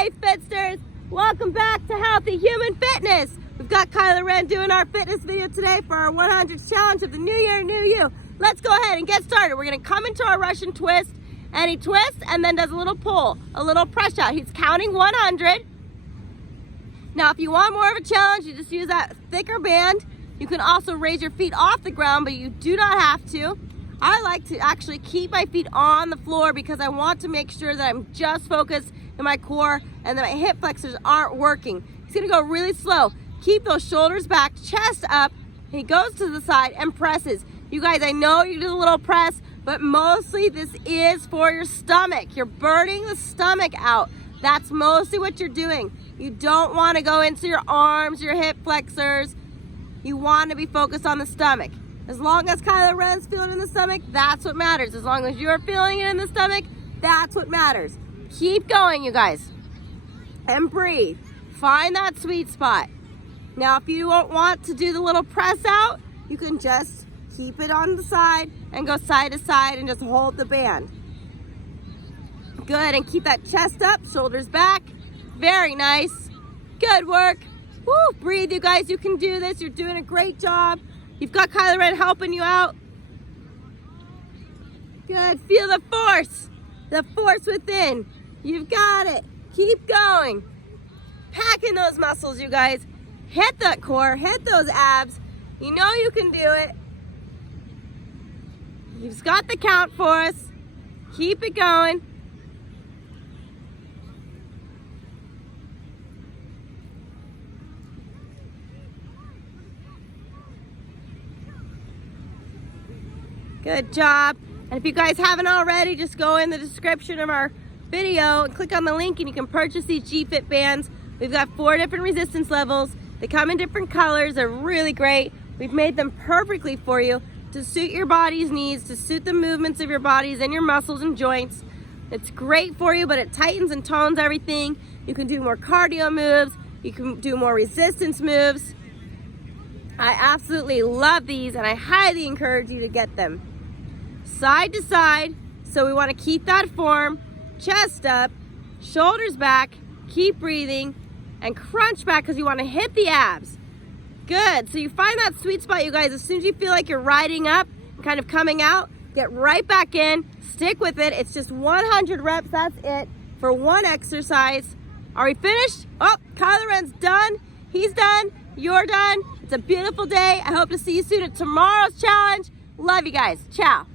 Hey Fitsters, welcome back to Healthy Human Fitness. We've got Kyla Wren doing our fitness video today for our 100 challenge of the New Year, New You. Let's go ahead and get started. We're gonna come into our Russian twist, and he twists and then does a little pull, a little press out. He's counting 100. Now, if you want more of a challenge, you just use that thicker band. You can also raise your feet off the ground, but you do not have to. I like to actually keep my feet on the floor because I want to make sure that I'm just focused in my core and that my hip flexors aren't working. He's gonna go really slow. Keep those shoulders back, chest up. He goes to the side and presses. You guys, I know you do a little press, but mostly this is for your stomach. You're burning the stomach out. That's mostly what you're doing. You don't want to go into your arms, your hip flexors. You want to be focused on the stomach. As long as Kyla Wren's feeling it in the stomach, that's what matters. As long as you're feeling it in the stomach, that's what matters. Keep going, you guys. And breathe. Find that sweet spot. Now, if you don't want to do the little press out, you can just keep it on the side and go side to side and just hold the band. Good, and keep that chest up, shoulders back. Very nice. Good work. Woo, breathe, you guys. You can do this. You're doing a great job. You've got Kyla Wren helping you out. Good. Feel the force within. You've got it. Keep going. Pack in those muscles, you guys. Hit that core. Hit those abs. You know you can do it. You've got the count for us. Keep it going. Good job. And if you guys haven't already, just go in the description of our video and click on the link and you can purchase these G-Fit bands. We've got 4 different resistance levels. They come in different colors. They're really great. We've made them perfectly for you to suit your body's needs, to suit the movements of your bodies and your muscles and joints. It's great for you, but it tightens and tones everything. You can do more cardio moves. You can do more resistance moves. I absolutely love these and I highly encourage you to get them. Side to side, so we want to keep that form, chest up, shoulders back, keep breathing, and crunch back because you want to hit the abs. Good, so you find that sweet spot, you guys. As soon as you feel like you're riding up, kind of coming out, get right back in, stick with it. It's just 100 reps, that's it, for one exercise. Are we finished? Oh, Kyla Wren's done, he's done, you're done. It's a beautiful day. I hope to see you soon at tomorrow's challenge. Love you guys, ciao.